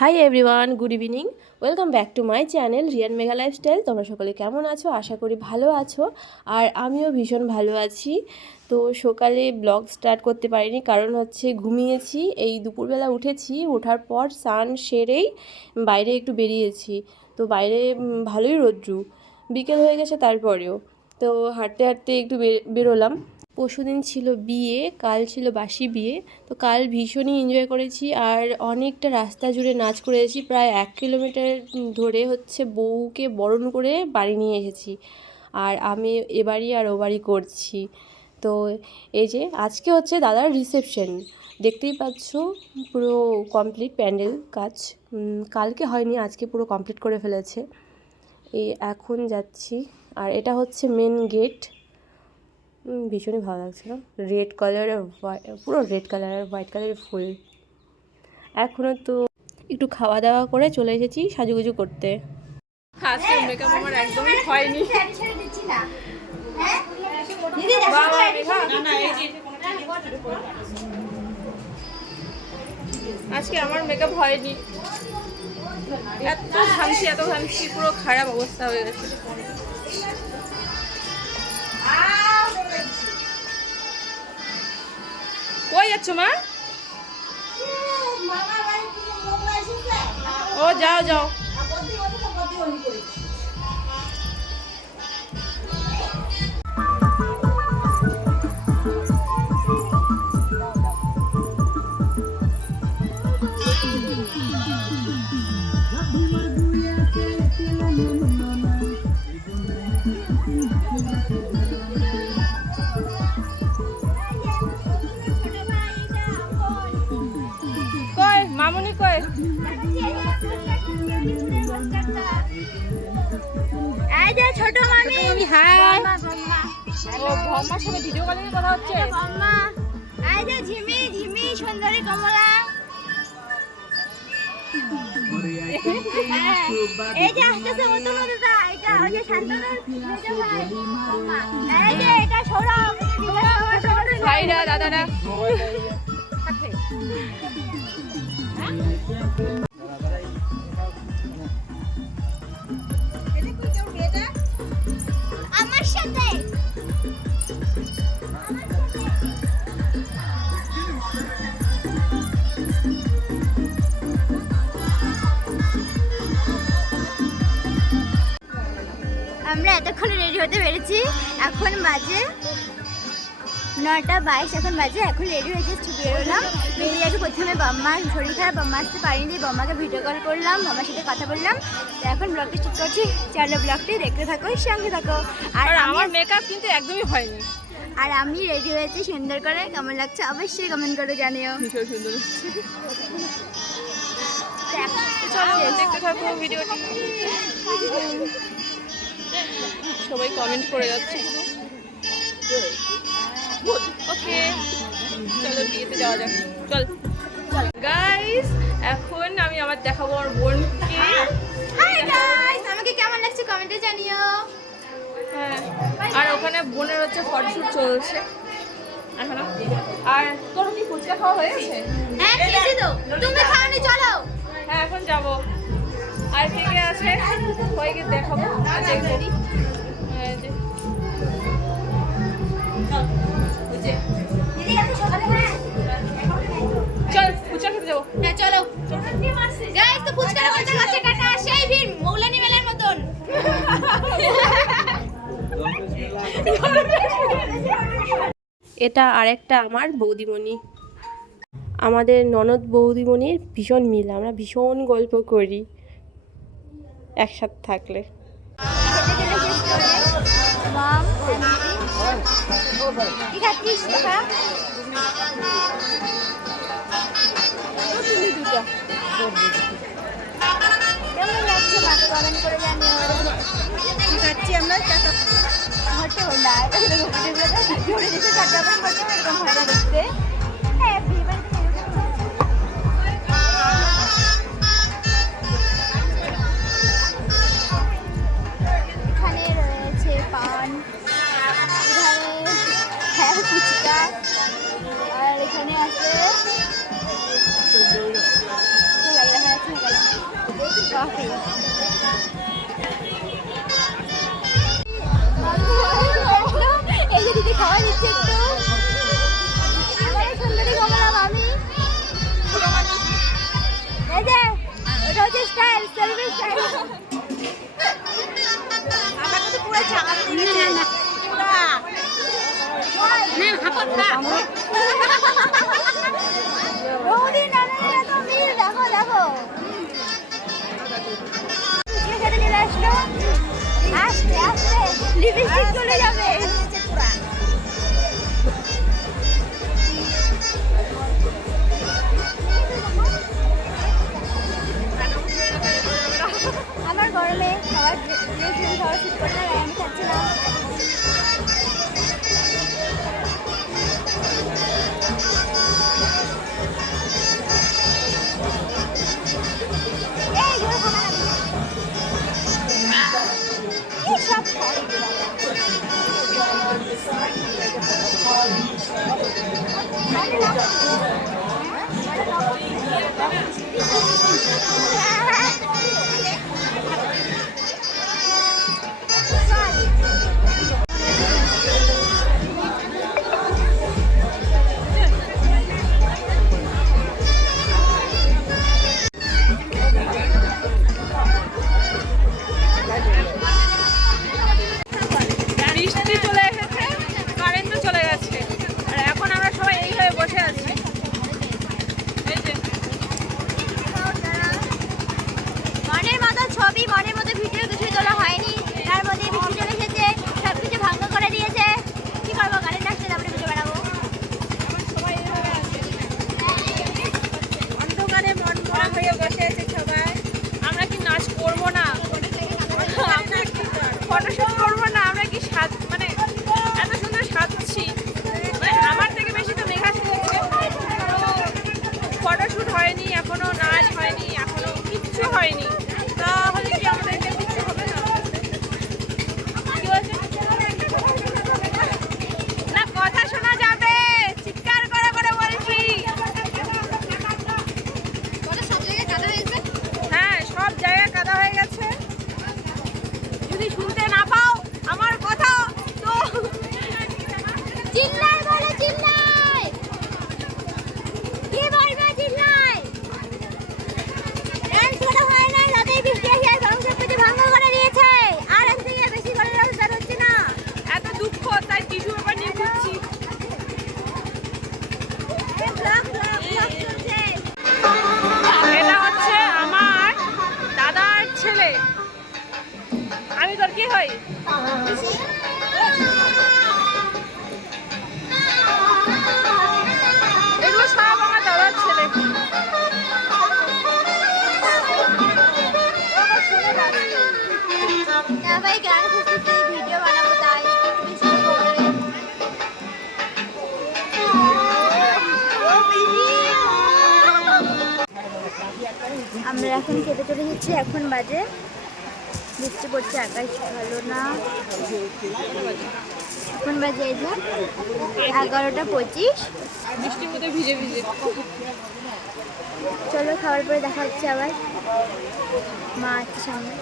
High everyone, good evening. Welcome back to my channel Riyan Megha lifestyle. তোমরা সকলে কেমন আছো? আশা করি ভালো আছো, আর আমিও ভীষণ ভালো আছি। তো সকালে ব্লগ স্টার্ট করতে পারিনি, কারণ হচ্ছে ঘুমিয়েছি। এই দুপুরবেলা উঠেছি, ওঠার পর স্নান সেরেই বাইরে একটু বেরিয়েছি। তো বাইরে ভালোই রোদ্রু, বিকেল হয়ে গেছে তারপরেও। তো হাঁটতে হাঁটতে একটু বেরোলাম। পরশুদিন ছিল বিয়ে, কাল ছিল বাসি বিয়ে। তো কাল ভীষণই এনজয় করেছি, আর অনেকটা রাস্তা জুড়ে নাচ করেছি। প্রায় 1 কিলোমিটার ধরে হচ্ছে বউকে বরণ করে বাড়ি নিয়ে এসেছি, আর আমি এবারই আর ওবারই করছি। তো এই যে আজকে হচ্ছে দাদার রিসেপশন, দেখতেই পাচ্ছ পুরো কমপ্লিট প্যান্ডেল কাজ। কালকে হয়নি, আজকে পুরো কমপ্লিট করে ফেলেছে। এই এখন যাচ্ছি, আর এটা হচ্ছে মেন গেট। ভীষণই ভালো লাগছিল, রেড কালারের, পুরো রেড কালার আর হোয়াইট কালারের ফুল। এখনও তো একটু খাওয়া দাওয়া করে চলে এসেছি সাজুগুজু করতে। আজকে মেকআপ আমার একদমই হয়নি। আজকে আমার মেকআপ হয়নি, এত ঘামছি পুরো খারাপ অবস্থা হয়ে গেছে। কই যাচ্ছ মা? ও যাও যাও। কই মামুনি কই? এই যে ছোট মামি। হাই। ও বম্মার সাথে ভিডিও কলিং এ কথা হচ্ছে। বম্মা। এই যে ঝিমি ঝিমি সুন্দরী কমলা। এই যে আসতেছে নতুন দাদা, এটা ওই যে শান্তনুর মেজো ভাই বম্মা। এই যে এটা সৌরভ, ভাইরা দাদারা। আমার সাথে আমরা এতক্ষণ রেডি হতে পেরেছি। এখন বাজে 9:22, এখন বাজে। এখন রেডি হয়ে জাস্ট বেরোলাম। বেরিয়ে আগে প্রথমে বম্মার শরীর খারাপ, বম্মা আসতে পারিনি। বম্মাকে ভিডিও কল করলাম, বম্মার সাথে কথা বললাম। তো এখন ব্লগটি শুট করছি। চলো ব্লগটি দেখতে থাকো, সঙ্গে থাকো। আর আমার মেকআপ কিন্তু একদমই হয়নি। আর আমি রেডি হয়েছি সুন্দর করে। কেমন লাগছে অবশ্যই কমেন্ট করে জানিও। ভীষণ সুন্দর। চলো দেখতে থাকো ভিডিওটি। সবাই কমেন্ট করে যাচ্ছে। ওকে চলো বিয়েতে যাওয়া যাক। চল গাইস, এখন আমি আমার দেখাবো আমার বোনকে। হাই গাইস, আমাকে কেমন লাগছে কমেন্টে জানিও। হ্যাঁ, আর ওখানে বোনের হচ্ছে ফটোশুট চলছে এখনো। আর তোর কি ফুচকা খাওয়া হয়ে গেছে? হ্যাঁ খেয়েছি তো, তুমি খাওনি? চলো। হ্যাঁ এখন যাবো। আর কে কে আছে সবাইকে দেখাবো। চল ফুচকা খেতে যাবো। হ্যাঁ চলো গাইস। তো ফুচকা বলতে কাছে টাটা, সেই ভিড় মৌলানি মেলার মতন। এটা আরেকটা আমার বৌদিমণি। আমাদের ননদ বৌদিমণির ভীষণ মিল, আমরা ভীষণ গল্প করি একসাথে থাকলে। মাম কি খাচ্ছিস তোরা? কেমন লাগছে মাকে কমেন্ট করে জানিও। কি খাচ্ছি আমরা? চাটা হচ্ছে না, এটা ঘুরে দিতে চাটা করতে এরকম হয় না দেখতে। হ্যাঁ এখানে রয়েছে পান, এখানে হ্যাঁ ফুচকা, আর এখানে আছে কফি। এই যে দিদি খাওয়া দিচ্ছে একটু। সুন্দরী কমলা মামি। এই যে ওটা হচ্ছে স্টাইল, সেলফি স্টাইল। আমার তো পুরো চাকা দিচ্ছে না বৌদি নানা তো মিল দেখো দেখো খেতে চলে আসলো আস্তে আস্তে লিপস্টিক চলে যাবে আমার গরমে খাওয়ার ড্রেস খাওয়ার শুট করতে আমি খাচ্ছি না বৃষ্টি চলে এসেছে, কারেন্টও চলে গেছে, আর এখন আমরা সবাই এই হয়ে বসে আছি। এই যে মনের মতো ছবি, মনের মতো ভিডিও কিছুই তোলা হয়নি, তার মধ্যে বৃষ্টি চলে এসেছে, সব কিছু ভাঙ্গ করে দিয়েছে। কি করবো, কারেন্ট আসছে তারপরে ভিডিও বানাবো। এখন সবাই এইভাবে আছে, অন্ধকারে মন মরা হয়ে বসে আছে সবাই। আমরা কি নাচ করবো না? আমরা কি ফটোশুট করবো না? আমরা কি সাজ মানে এত সুন্দর সাজছি, মানে আমার থেকে বেশি তো মেঘা সেজেছে। ফটোশুট হয়নি এখনো, নাচ হয়নি এখনো, কিচ্ছু হয়নি, তাহলে কি আমাদেরকে কিচ্ছু হবে না? কি হয়েছে? না কথা শোনা যাবে, চিৎকার করে করে বলছি। হ্যাঁ, সব জায়গায় কাদা হয়ে গেছে। যদি শুনতে না পাও আমার কথা তো চিল্লাই বলে চিল্লাই, কি বলবে চিল্লাই। ডান্স করা হয় নাই, রাতেই বৃষ্টি আসে আর ভাঙ সব কিছু ভাঙ্গ করে দিয়েছে। আর এর থেকে বেশি করে ডান্স হচ্ছে না। এত দুঃখ, তাই টিস্যু পেপার নিয়ে ঘুরছি। ব্লগ চলছে। এটা হচ্ছে আমার দাদার ছেলে। আমি তোর কি হই? এগুলো সব আমার দাদার ছেলে। না ভাই, গান খুঁজতেছি, ভিডিও বানাবো, তাই একটু বেশি করে আমরা এখন খেতে চলে যাচ্ছি। এখন বাজে, বৃষ্টি পড়ছে, আকাশ ভালো না। এখন বাজে এই যে 11:25। বৃষ্টির মধ্যে ভিজে ভিজে। চলো, খাওয়ার পরে দেখা হচ্ছে আবার। মা আছে সামনে।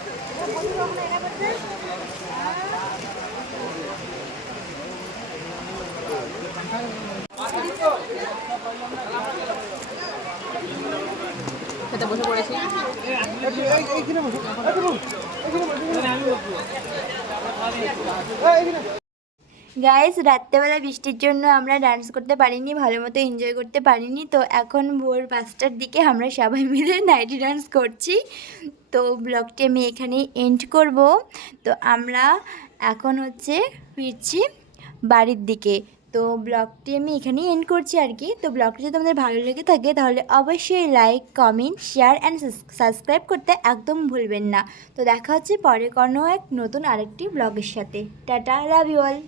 খেতে বসে পড়েছি। গাইস, রাত্রেবেলা বৃষ্টির জন্য আমরা ডান্স করতে পারিনি, ভালো মতো এনজয় করতে পারিনি। তো এখন ভোর 5টার দিকে আমরা সবাই মিলে নাইটি ডান্স করছি। তো ব্লগটি আমি এখানেই এন্ড করব। তো আমরা এখন হচ্ছে ফিরছি বাড়ির দিকে। তো ব্লগটি আমি এখানেই এন্ড করছি আর কি। তো ব্লগটি যদি তোমাদের ভালো লেগে থাকে তাহলে অবশ্যই like, comment, share and subscribe করতে একদম ভুলবেন না। তো দেখা হচ্ছে পরে কোনো এক নতুন আরেকটি ব্লগের সাথে। Tata, love you all.